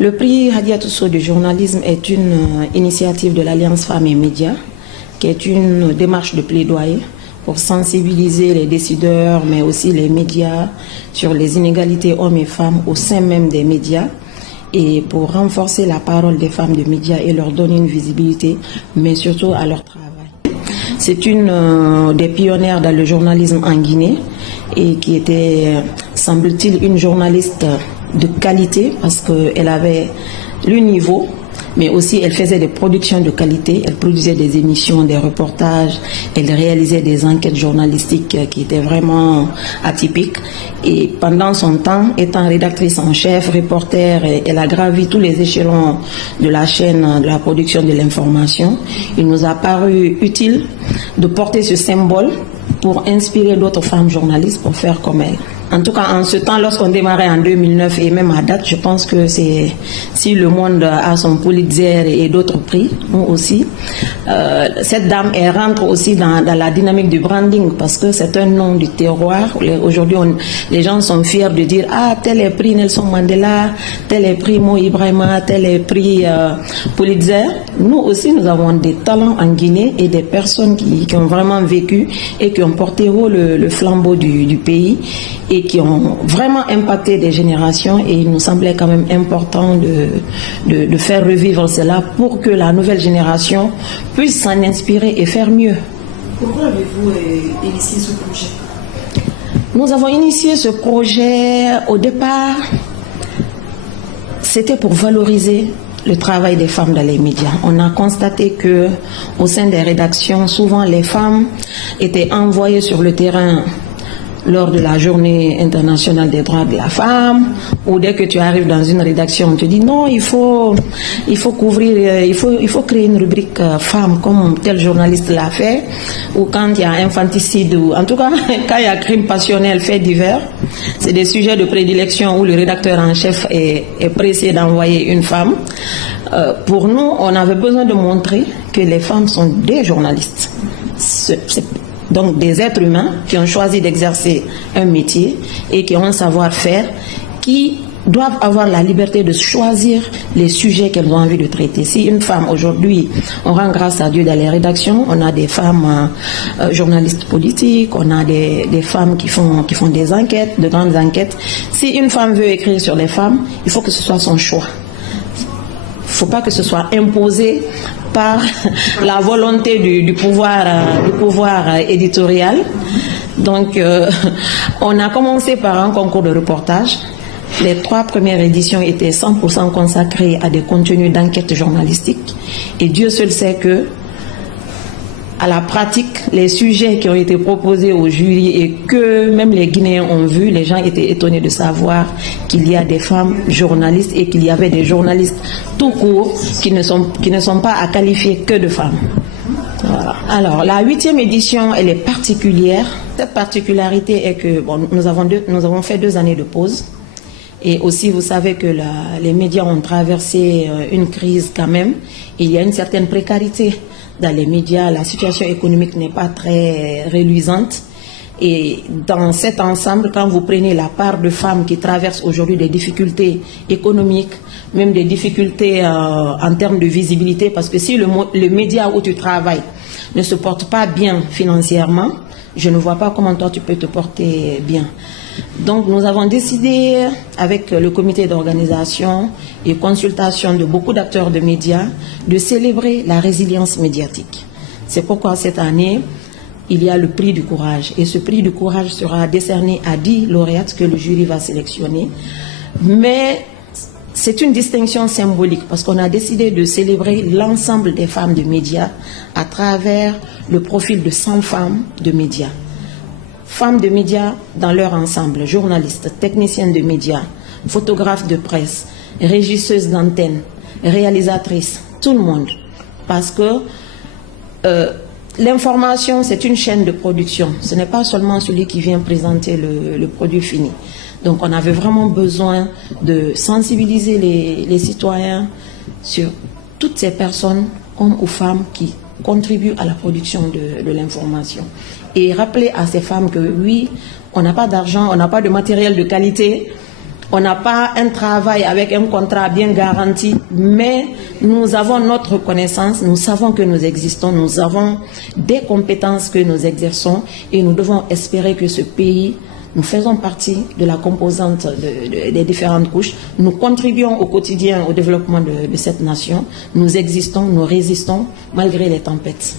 Le prix Hadia Tousso du journalisme est une initiative de l'Alliance Femmes et Médias, qui est une démarche de plaidoyer pour sensibiliser les décideurs, mais aussi les médias, sur les inégalités hommes et femmes au sein même des médias, et pour renforcer la parole des femmes de médias et leur donner une visibilité, mais surtout à leur travail. C'est une des pionnières dans le journalisme en Guinée et qui était, semble-t-il, une journaliste de qualité parce qu'elle avait le niveau, mais aussi elle faisait des productions de qualité, elle produisait des émissions, des reportages, elle réalisait des enquêtes journalistiques qui étaient vraiment atypiques. Et pendant son temps, étant rédactrice en chef, reporter, elle a gravi tous les échelons de la chaîne de la production de l'information. Il nous a paru utile de porter ce symbole pour inspirer d'autres femmes journalistes pour faire comme elle. En tout cas, en ce temps, lorsqu'on démarrait en 2009 et même à date, je pense que c'est si le monde a son Pulitzer et d'autres prix, nous aussi, cette dame, elle rentre aussi dans la dynamique du branding parce que c'est un nom du terroir. Aujourd'hui, les gens sont fiers de dire « Ah, tel est prix Nelson Mandela, tel est prix Mo Ibrahima, tel est prix Pulitzer ». Nous aussi, nous avons des talents en Guinée et des personnes qui ont vraiment vécu et qui ont porté haut le flambeau du pays et qui ont vraiment impacté des générations, et il nous semblait quand même important de faire revivre cela pour que la nouvelle génération puisse s'en inspirer et faire mieux. Pourquoi avez-vous initié ce projet? Nous avons initié ce projet au départ, c'était pour valoriser le travail des femmes dans les médias. On a constaté que au sein des rédactions, souvent les femmes étaient envoyées sur le terrain lors de la journée internationale des droits de la femme, ou dès que tu arrives dans une rédaction, on te dit non, il faut couvrir, il faut créer une rubrique femme comme tel journaliste l'a fait, ou quand il y a infanticide, ou en tout cas quand il y a crime passionnel, fait divers, c'est des sujets de prédilection où le rédacteur en chef est pressé d'envoyer une femme. Pour nous, on avait besoin de montrer que les femmes sont des journalistes. Donc des êtres humains qui ont choisi d'exercer un métier et qui ont un savoir-faire, qui doivent avoir la liberté de choisir les sujets qu'elles ont envie de traiter. Si une femme aujourd'hui, on rend grâce à Dieu dans les rédactions, on a des femmes journalistes politiques, on a des femmes qui font des enquêtes, de grandes enquêtes. Si une femme veut écrire sur les femmes, il faut que ce soit son choix. Il ne faut pas que ce soit imposé par la volonté du pouvoir éditorial. Donc, on a commencé par un concours de reportage. Les 3 premières éditions étaient 100% consacrées à des contenus d'enquête journalistique. Et Dieu seul sait que, à la pratique, les sujets qui ont été proposés au jury et que même les Guinéens ont vu, les gens étaient étonnés de savoir qu'il y a des femmes journalistes et qu'il y avait des journalistes tout court qui ne sont pas à qualifier que de femmes. Voilà. Alors, la 8e édition, elle est particulière. Cette particularité est que nous avons fait 2 années de pause. Et aussi, vous savez que les médias ont traversé une crise quand même. Il y a une certaine précarité dans les médias. La situation économique n'est pas très reluisante. Et dans cet ensemble, quand vous prenez la part de femmes qui traversent aujourd'hui des difficultés économiques, même des difficultés en termes de visibilité, parce que si le média où tu travailles ne se porte pas bien financièrement, je ne vois pas comment toi tu peux te porter bien. Donc nous avons décidé, avec le comité d'organisation et consultation de beaucoup d'acteurs de médias, de célébrer la résilience médiatique. C'est pourquoi cette année, il y a le prix du courage. Et ce prix du courage sera décerné à 10 lauréates que le jury va sélectionner. Mais c'est une distinction symbolique parce qu'on a décidé de célébrer l'ensemble des femmes de médias à travers le profil de 100 femmes de médias. Femmes de médias dans leur ensemble, journalistes, techniciennes de médias, photographes de presse, régisseuses d'antenne, réalisatrices, tout le monde. Parce que l'information, c'est une chaîne de production. Ce n'est pas seulement celui qui vient présenter le produit fini. Donc on avait vraiment besoin de sensibiliser les citoyens sur toutes ces personnes, hommes ou femmes, qui contribuent à la production de l'information. Et rappeler à ces femmes que oui, on n'a pas d'argent, on n'a pas de matériel de qualité, On n'a pas un travail avec un contrat bien garanti, mais nous avons notre connaissance, nous savons que nous existons, nous avons des compétences que nous exerçons et nous devons espérer que ce pays, nous faisons partie de la composante des différentes couches. Nous contribuons au quotidien au développement de cette nation. Nous existons, nous résistons malgré les tempêtes.